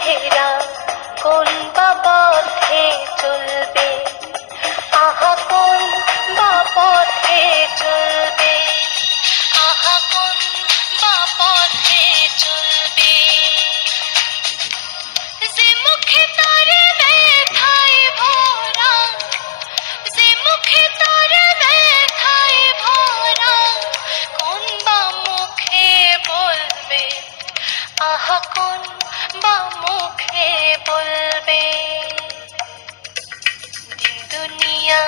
ঘেরা কোন বা পথে চলবে, আহা কোন বা পথে চলবে, আহা কোন বা পথে চলবে। যে মুখে তার ব্যথায় ভরা, যে মুখে তার ব্যথায় ভরা, কোন বা মুখে বলবে, আহা কোন বা মুখে বলবে। দিল দুনিয়া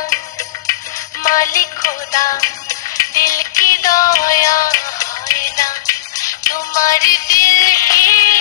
মালিক খোদা, दिल की दया है ना, तुम्हारी दिल की